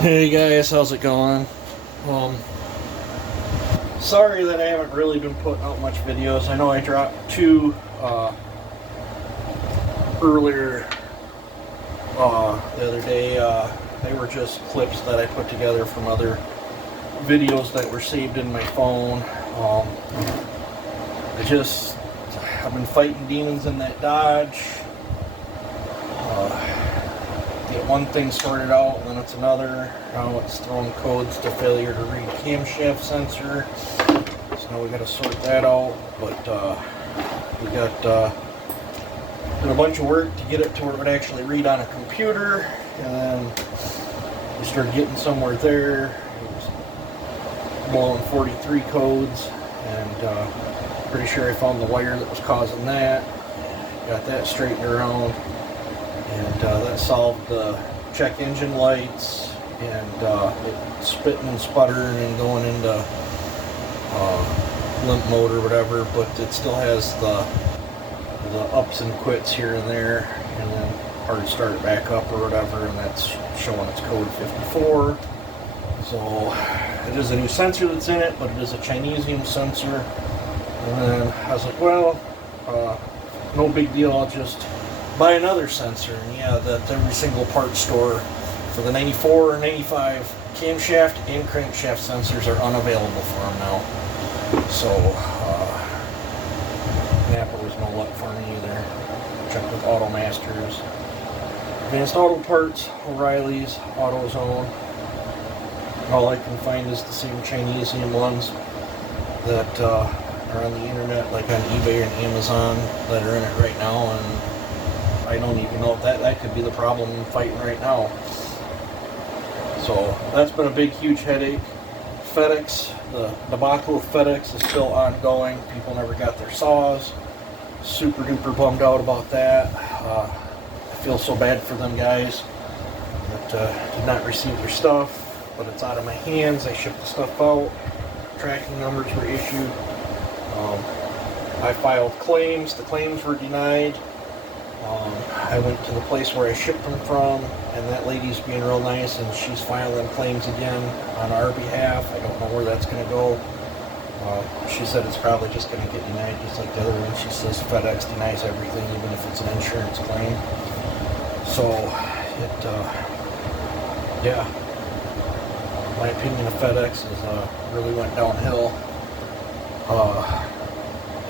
Hey guys, how's it going? Um, Sorry that I haven't really been putting out much videos. I know I dropped two earlier the other day. They were just clips that I put together from other videos that were saved in my phone. I've been fighting demons in that Dodge. Get one thing sorted out, and then it's another. Now it's throwing codes to failure to read camshaft sensor. So now we got to sort that out. But we got did a bunch of work to get it to where it would actually read on a computer, and then we started getting somewhere there. It was blowing 43 codes, and pretty sure I found the wire that was causing that. Got that straightened around. And that solved the check engine lights and it spitting and sputtering and going into limp mode or whatever, but it still has the ups and quits here and there, and then hard start it back up or whatever, and that's showing its code 54. So it is a new sensor that's in it, but it is a Chinesium sensor. And then I was like, well, no big deal, I'll just buy another sensor. And yeah, that every single part store for the 94 or 95 camshaft and crankshaft sensors are unavailable for them now. So Napa was no luck for me either. Checked with Automasters, Advanced Auto Parts, O'Reilly's, AutoZone. All I can find is the same Chinesium ones that are on the internet, like on eBay and Amazon, that are in it right now, and I don't even know if that could be the problem I'm fighting right now. So that's been a big, huge headache. FedEx, the debacle with FedEx is still ongoing. People never got their saws. Super duper bummed out about that. I feel so bad for them guys that did not receive their stuff, but it's out of my hands. I shipped the stuff out. Tracking numbers were issued. I filed claims. The claims were denied. I went to the place where I shipped them from, and that lady's being real nice, and she's filing claims again on our behalf. I don't know where that's going to go. She said it's probably just going to get denied just like the other one. She says FedEx denies everything, even if it's an insurance claim. So, yeah. My opinion of FedEx is really went downhill.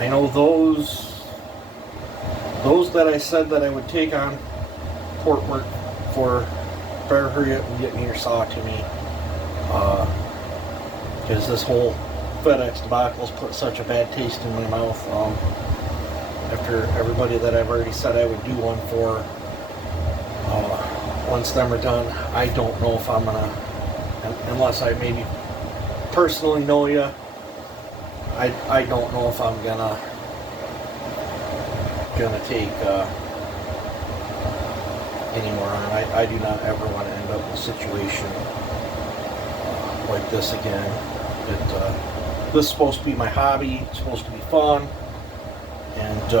I know those that I said that I would take on port work for, better hurry up and get me your saw to me. Because this whole FedEx debacle's put such a bad taste in my mouth. After everybody that I've already said I would do one for, once them are done, I don't know if I'm gonna, unless I maybe personally know you, I don't know if I'm gonna take anymore. I do not ever want to end up in a situation like this again. This is supposed to be my hobby. It's supposed to be fun, and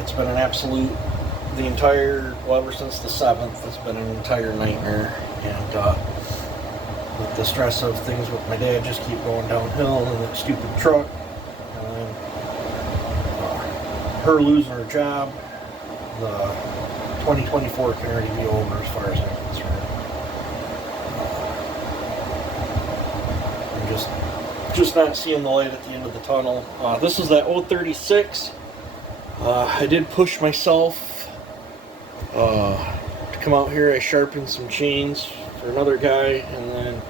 it's been an absolute, ever since the 7th, it's been an entire nightmare. And with the stress of things with my dad just keep going downhill, and that stupid truck, and then her losing her job, the 2024 can already be over as far as I'm concerned. I'm just not seeing the light at the end of the tunnel. This is that 036. I did push myself to come out here. I sharpened some chains for another guy, and then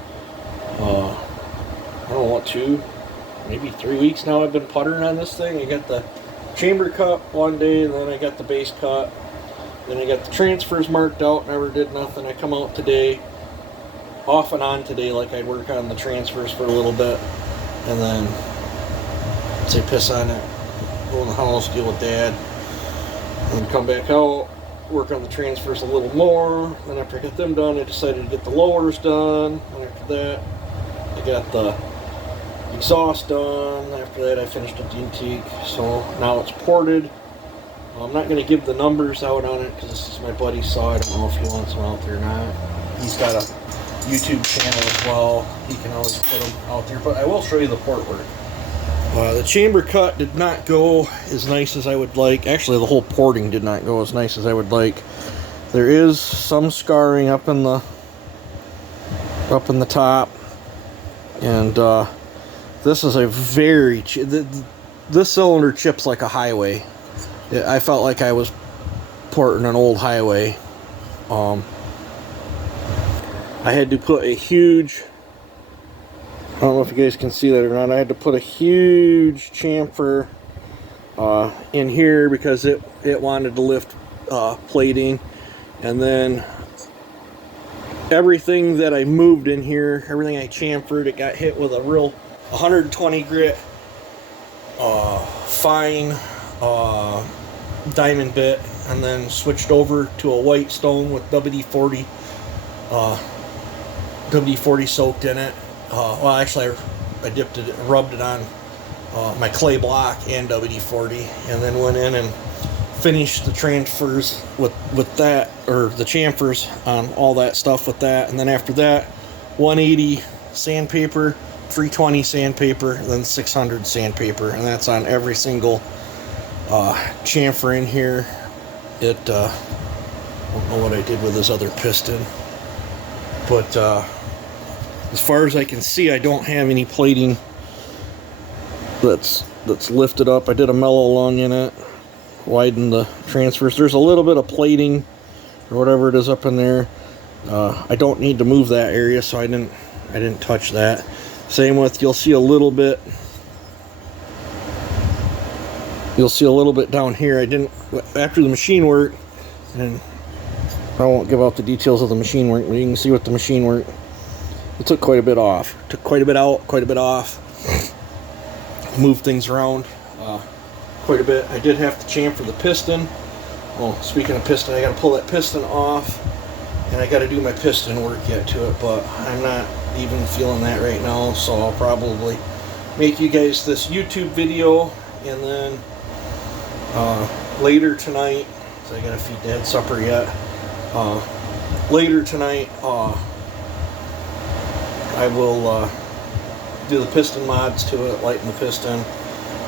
I don't know what, 2, maybe 3 weeks now I've been puttering on this thing. I got the chamber cut one day, and then I got the base cut. Then I got the transfers marked out, never did nothing. I come out today, off and on today, like I'd work on the transfers for a little bit, and then say piss on it, go in the house, deal with Dad, and then come back out, work on the transfers a little more. Then after I got them done, I decided to get the lowers done. And after that, I got the exhaust done. After that, I finished up the intake. So now it's ported. I'm not going to give the numbers out on it because this is my buddy's saw. I don't know if he wants them out there or not. He's got a YouTube channel as well. He can always put them out there. But I will show you the port work. The chamber cut did not go as nice as I would like. Actually, the whole porting did not go as nice as I would like. There is some scarring up in the top, and this is a very this cylinder chips like a highway. I felt like I was porting an old highway. I had to put a huge, I don't know if you guys can see that or not, I had to put a huge chamfer in here because it wanted to lift plating. And then everything that I moved in here, everything I chamfered, it got hit with a real 120 grit fine diamond bit, and then switched over to a white stone with WD-40 soaked in it. Well, actually, I dipped it, rubbed it on my clay block and WD-40, and then went in and finished the transfers with that, or the chamfers on all that stuff with that. And then after that, 180 sandpaper, 320 sandpaper, then 600 sandpaper, and that's on every single chamfer in here. I don't know what I did with this other piston, but as far as I can see, I don't have any plating that's lifted up. I did a mellow lung in it, widened the transfers. There's a little bit of plating or whatever it is up in there. I don't need to move that area, so I didn't touch that. Same with, you'll see a little bit down here. I didn't, after the machine work, and I won't give out the details of the machine work, but you can see with the machine work, it took quite a bit off. Took quite a bit out, quite a bit off. Moved things around quite a bit. I did have to chamfer the piston. Well, speaking of piston, I got to pull that piston off, and I got to do my piston work yet to it, but I'm not even feeling that right now, so I'll probably make you guys this YouTube video, and then later tonight, so I gotta feed Dad supper yet. Later tonight, I will do the piston mods to it, lighten the piston,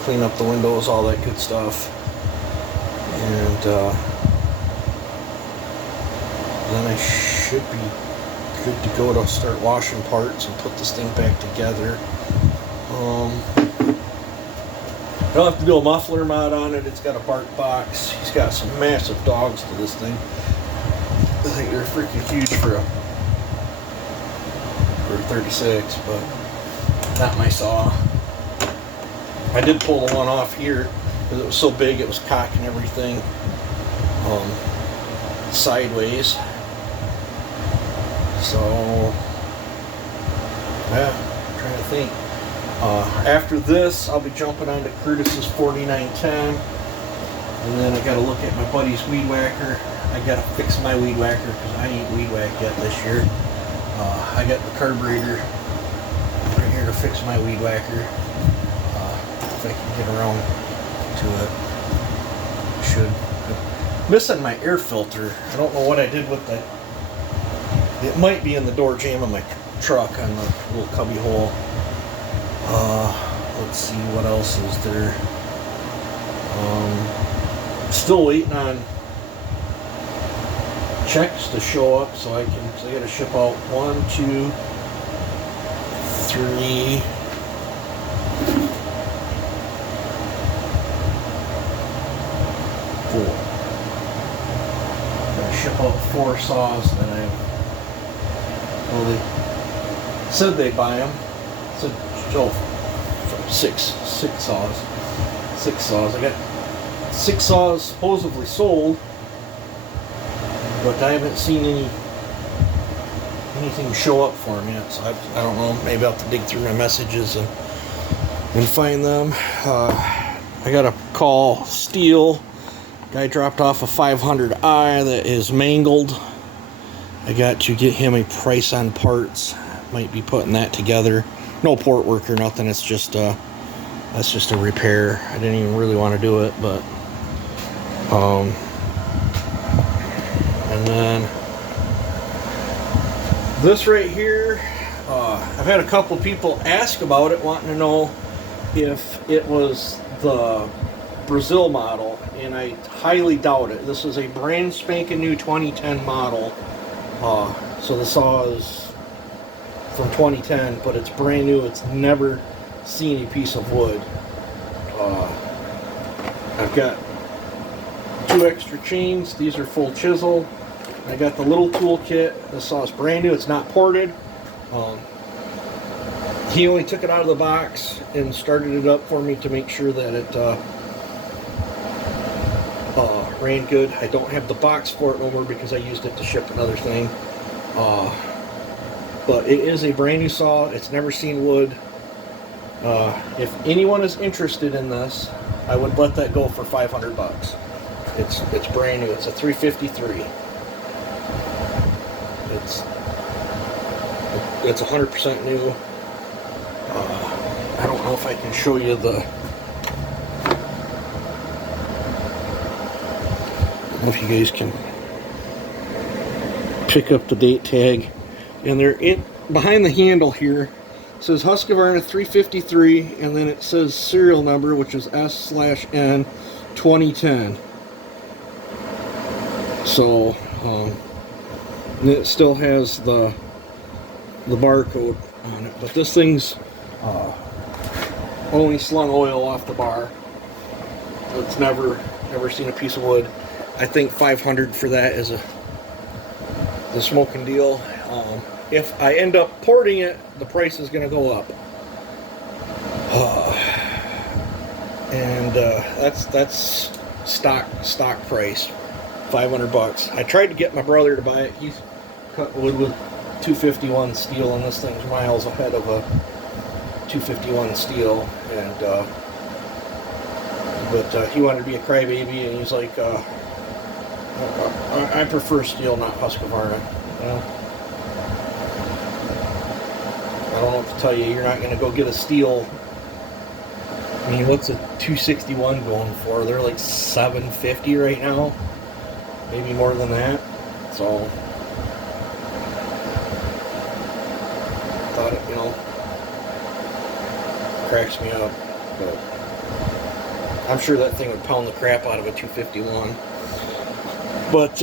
clean up the windows, all that good stuff, and then I should be good to go to start washing parts and put this thing back together. I don't have to do a muffler mod on it. It's got a bark box. He's got some massive dogs to this thing. I think they're freaking huge for a 36, but not my saw. I did pull the one off here because it was so big it was cocking everything sideways. So yeah, I'm trying to think. After this, I'll be jumping onto Curtis's 4910, and then I got to look at my buddy's weed whacker. I got to fix my weed whacker because I ain't weed whacked yet this year. I got the carburetor right here to fix my weed whacker. If I can get around to it, I should. I'm missing my air filter. I don't know what I did with that. It might be in the door jamb of my truck on the little cubby hole. Let's see what else is there. Still waiting on checks to show up, so I got to ship out 1, 2, 3, 4. I'm gonna ship out 4 saws that well, they said they'd buy them. Said, oh, 6 saws. 6 saws. I got 6 saws supposedly sold, but I haven't seen anything show up for them yet. So I don't know. Maybe I'll have to dig through my messages and find them. I got to call Steel. Guy dropped off a 500i that is mangled. I got to get him a price on parts. Might be putting that together. No port work or nothing. It's just that's just a repair. I didn't even really want to do it, but and then This right here, I've had a couple people ask about it, wanting to know if it was the Brazil model, and I highly doubt it. This is a brand spanking new 2010 model. So the saw is from 2010, but it's brand new. It's never seen a piece of wood. I've got 2 extra chains. These are full chisel. I got the little tool kit. This saw is brand new. It's not ported. He only took it out of the box and started it up for me to make sure that it ran good. I don't have the box for it no more because I used it to ship another thing. But it is a brand new saw. It's never seen wood. If anyone is interested in this, I would let that go for 500 bucks. It's brand new. It's a 353. It's 100% new. I don't know if I can show you the. I don't know if you guys can pick up the date tag, and they're behind the handle here. It says Husqvarna 353, and then it says serial number, which is S/N 2010. So and it still has the barcode on it, but this thing's only slung oil off the bar. It's never seen a piece of wood. I think 500 for that is the smoking deal. If I end up porting it, the price is going to go up. And that's stock price, 500 bucks. I tried to get my brother to buy it. He's cut wood with 251 steel, and this thing's miles ahead of a 251 steel. And but he wanted to be a crybaby, and he's like, I prefer steel, not Husqvarna. I don't know what to tell you. You're not going to go get a steel. I mean, what's a 261 going for? They're like 750 right now, maybe more than that. So thought it, cracks me up. But I'm sure that thing would pound the crap out of a 251. But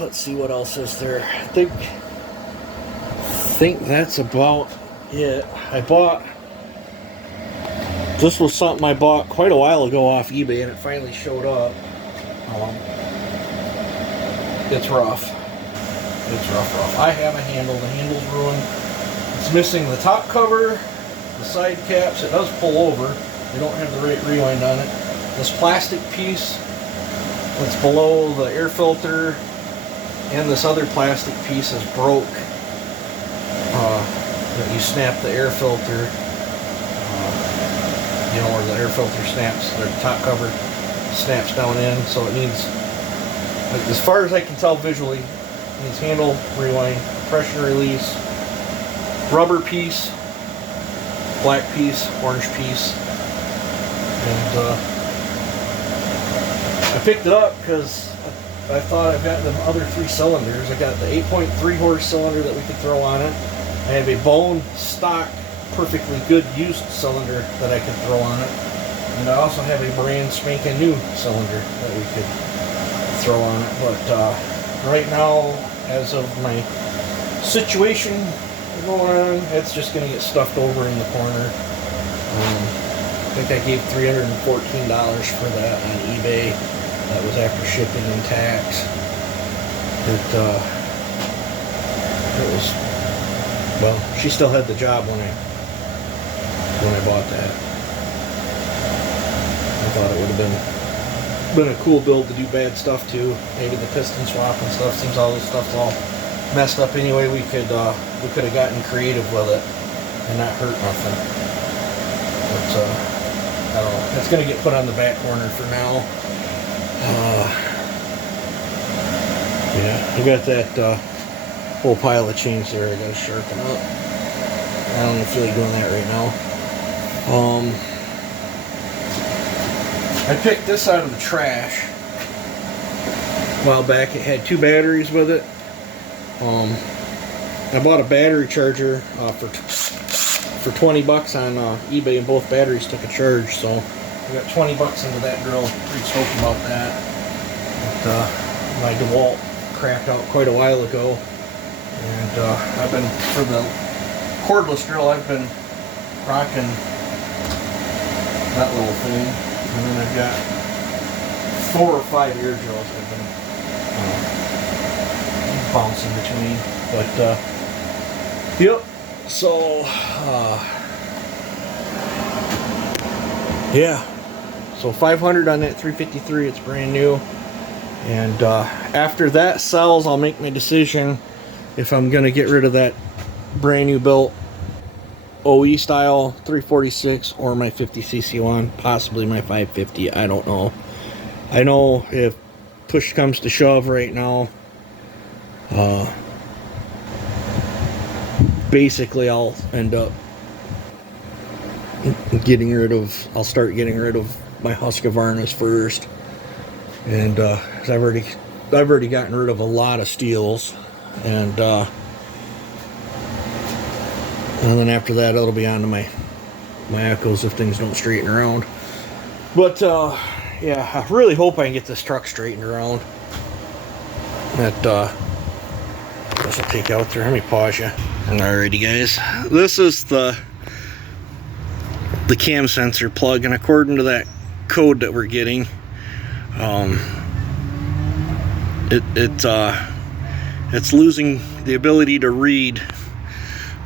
let's see what else is there. I think that's about it. This was something I bought quite a while ago off eBay, and it finally showed up. It's rough. It's rough. I have a handle. The handle's ruined. It's missing the top cover, the side caps. It does pull over. They don't have the right rewind on it. This plastic piece that's below the air filter and this other plastic piece is broke. You snap the air filter, where the air filter snaps, the top cover snaps down in, so it needs, as far as I can tell visually, it needs handle rewind, pressure release, rubber piece, black piece, orange piece. And I picked it up because I thought I've got the other 3 cylinders. I got the 8.3 horse cylinder that we could throw on it. I have a bone stock, perfectly good used cylinder that I could throw on it. And I also have a brand spanking new cylinder that we could throw on it. But right now, as of my situation going on, it's just going to get stuffed over in the corner. I think I gave $314 for that on eBay. That was after shipping and tax. It was, well, she still had the job when I bought that. I thought it would have been a cool build to do bad stuff to. Maybe the piston swap and stuff. Seems all this stuff's all messed up anyway. We could have gotten creative with it and not hurt nothing. But I don't know. It's gonna get put on the back corner for now. Yeah, I got that whole pile of chains there I gotta sharpen up. I don't feel like doing that right now. I picked this out of the trash a while back. It had 2 batteries with it. I bought a battery charger for 20 bucks on eBay, and both batteries took a charge, so I got 20 bucks into that drill. Pretty stoked about that. But, my DeWalt crapped out quite a while ago, and I've been, for the cordless drill, I've been rocking that little thing, and then I've got 4 or 5 ear drills I've been bouncing between. But yep, so yeah, so 500 on that 353. It's brand new, and after that sells, I'll make my decision if I'm gonna get rid of that brand new built OE style 346 or my 50cc one, possibly my 550. I don't know. I know if push comes to shove right now, basically I'll end up getting rid of, I'll start getting rid of my Husqvarnas first, and 'cause I've already gotten rid of a lot of Steels, and then after that it'll be on to my Echoes if things don't straighten around. But yeah, I really hope I can get this truck straightened around. That this will take out there. Let me pause you. Alrighty, guys, this is the cam sensor plug, and according to that code that we're getting, it's losing the ability to read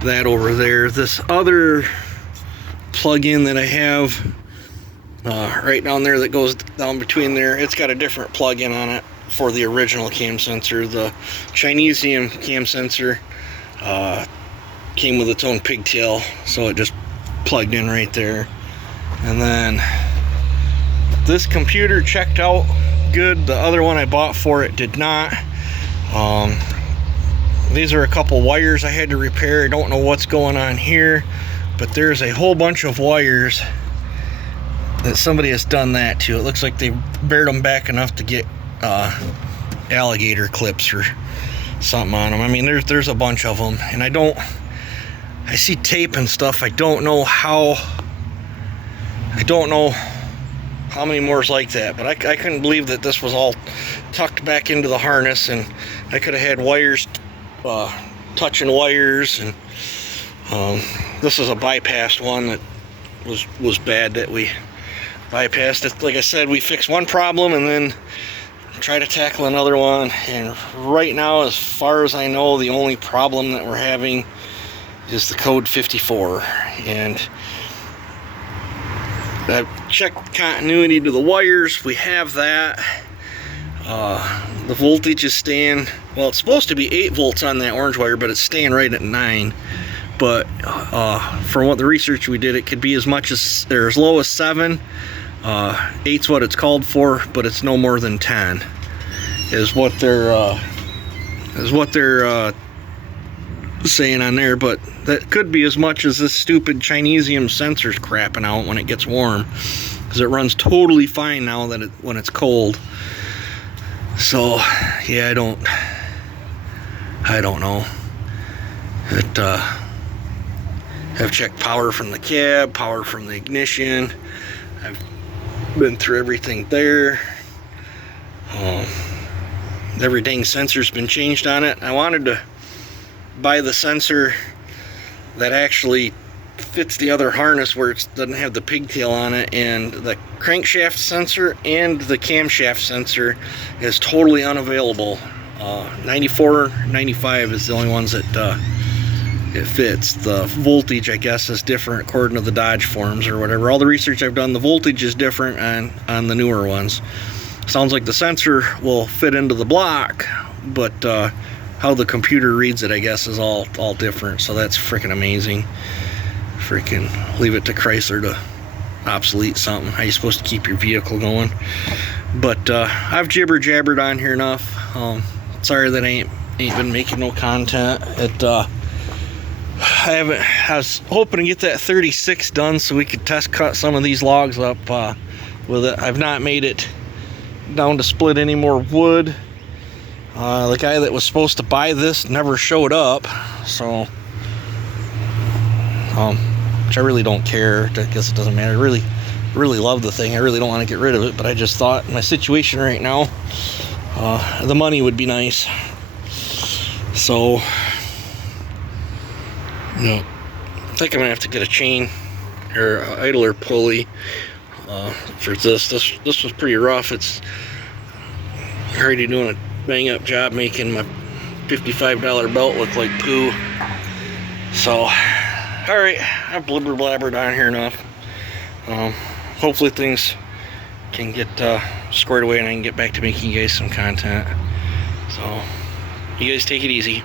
that over there. This other plug-in that I have right down there that goes down between there, it's got a different plug-in on it for the original cam sensor. The Chinesium cam sensor came with its own pigtail, so it just plugged in right there. And then this computer checked out good. The other one I bought for it did not. These are a couple wires I had to repair. I don't know what's going on here, but there's a whole bunch of wires that somebody has done that to. It looks like they bared them back enough to get alligator clips or something on them. I mean, there's a bunch of them, and I see tape and stuff. I don't know how many more is like that, but I couldn't believe that this was all tucked back into the harness, and I could have had wires touching wires, and this is a bypassed one that was bad that we bypassed it. Like I said, we fixed one problem and then try to tackle another one, and right now, as far as I know, the only problem that we're having is the code 54, and I've checked continuity to the wires. We have that. The voltage is staying, well, it's supposed to be 8 volts on that orange wire, but it's staying right at 9. But from what the research we did, it could be as much as, or as low as 7. 8's what it's called for, but it's no more than 10 is what they're saying on there. But that could be as much as this stupid Chinesium sensor's crapping out when it gets warm, because it runs totally fine now that when it's cold. So yeah, I don't know. I've checked power from the cab, power from the ignition. I've been through everything there. Every dang sensor's been changed on it. I wanted to buy the sensor that actually fits the other harness where it doesn't have the pigtail on it, and the crankshaft sensor and the camshaft sensor is totally unavailable. 94, 95 is the only ones that it fits. The voltage, I guess, is different according to the Dodge forums or whatever. All the research I've done, the voltage is different on the newer ones. Sounds like the sensor will fit into the block, but how the computer reads it, I guess, is all different. So that's freaking amazing. Freaking leave it to Chrysler to obsolete something. How you supposed to keep your vehicle going? But I've jabbered on here enough. Sorry that I ain't been making no content. I was hoping to get that 36 done so we could test cut some of these logs up with it. I've not made it down to split any more wood. The guy that was supposed to buy this never showed up, so which I really don't care. I guess it doesn't matter. I really love the thing. I really don't want to get rid of it, but I just thought my situation right now, the money would be nice. So, I think I'm gonna have to get a chain or idler pulley for this. This was pretty rough. It's already doing a bang up job making my $55 belt look like poo. So, alright, I've blabbered on here enough. Hopefully things can get squared away and I can get back to making you guys some content. So, you guys take it easy.